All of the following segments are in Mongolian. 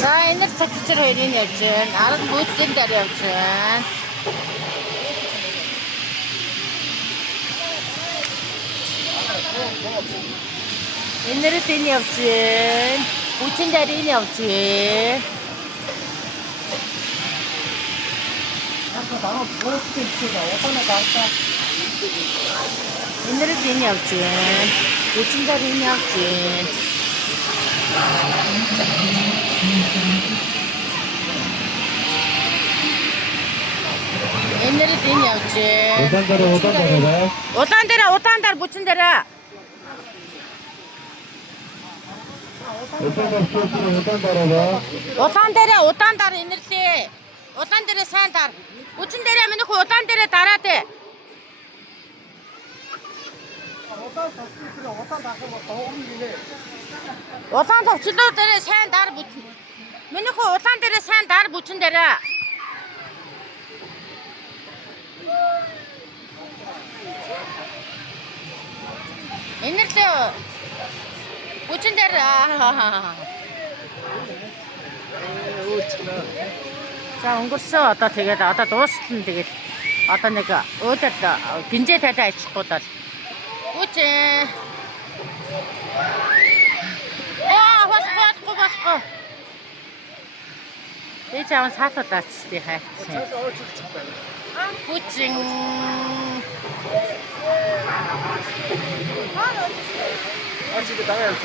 За энэ л цагчир хоёрын явж байна. Арга бүдлийн дээр явж байна. Энэ л энэ явж байна. Бүдлийн дээр энэ явж байна. Энэ л энэ явж байна. Бүдлийн дээр энэ явж байна. Энэ л энэ явж байна. Удаан дээр бүчин дээр. Удаан дээр инэрлээ. Удаан дээр сайн дар. Бүчин дээр минь хөө удаан дээр дараад ээ. Удаан товчлоо дээр сайн дар бүчин. Минь хөө удаан дээр сайн дар бүчин дээр. Энэрлээ. Бүчин дээр. За өнгөрсөн одоо тэгээд одоо дуусна тэгээд одоо нэг өөдөр гинжээ тайдаа ачихгүй бол бүчин басгүй би чам саатуудаач тий хайцсан бүчин 아직도 나가야 돼.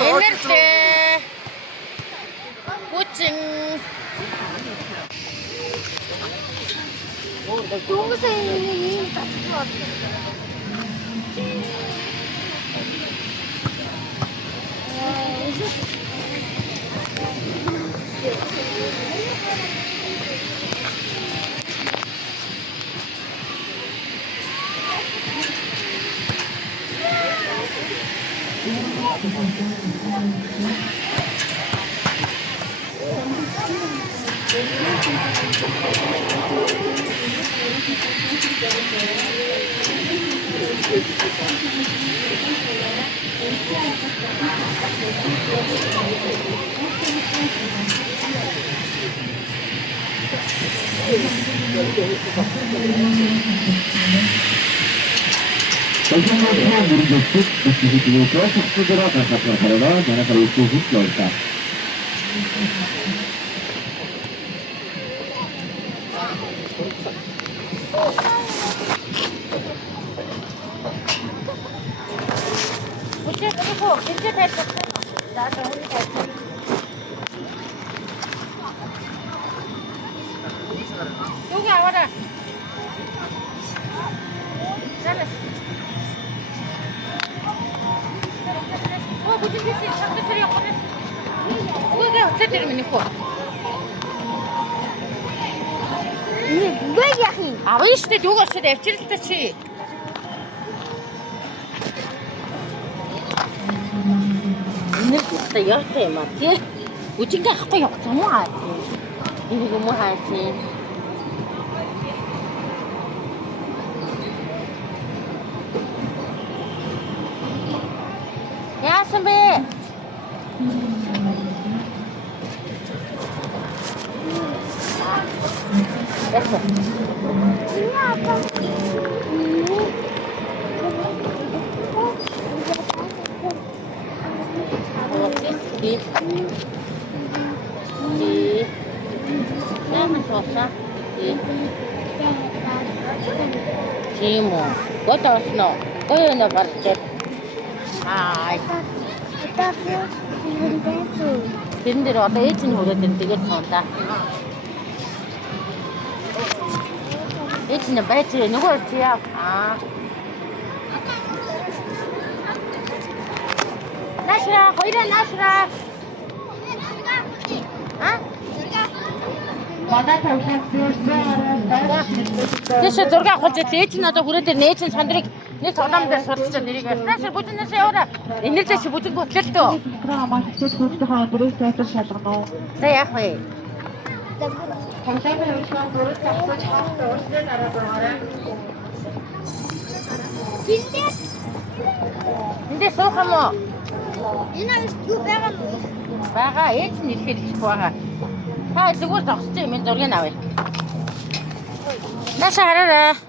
엔ер데 부칭 동생이 다 들어왔어. 여기 와라. 잘했어. 무슨 뜻이 상대들이 없거든. 그게 어떻게 되면 있고. 왜 야히? 아버지 시대 누가 시대 앱질 때치. 오늘 그때 열대 맞지? 우진가 갖고 역정 뭐 하지? 이거 뭐 하지? 야 선배. 됐어. Чему? Вот основа. Ой, на парке. Ай. Тендер одоо ээж нь хүрээд энэ тэгээд цаанда. Ээж нь байж нөгөө чи яа. Нашра, хоёроо нашра. Тэш зураг авах гэж ээж нь одоо хүрээд нээж нь сандрыг нэг тоглоом дээр судалж нэрийг байна. Бүжинээс яваа. Энэрлээ чи бүжиг ботлоо. За яах вэ? Гинтээ. Эндээ суух юм уу? Энэ юу байгаа нь вэ? Бага ээж нь ирэхэд их байгаа. Та зүгээр зогсож юм зургийг авъя. Наша хараарай.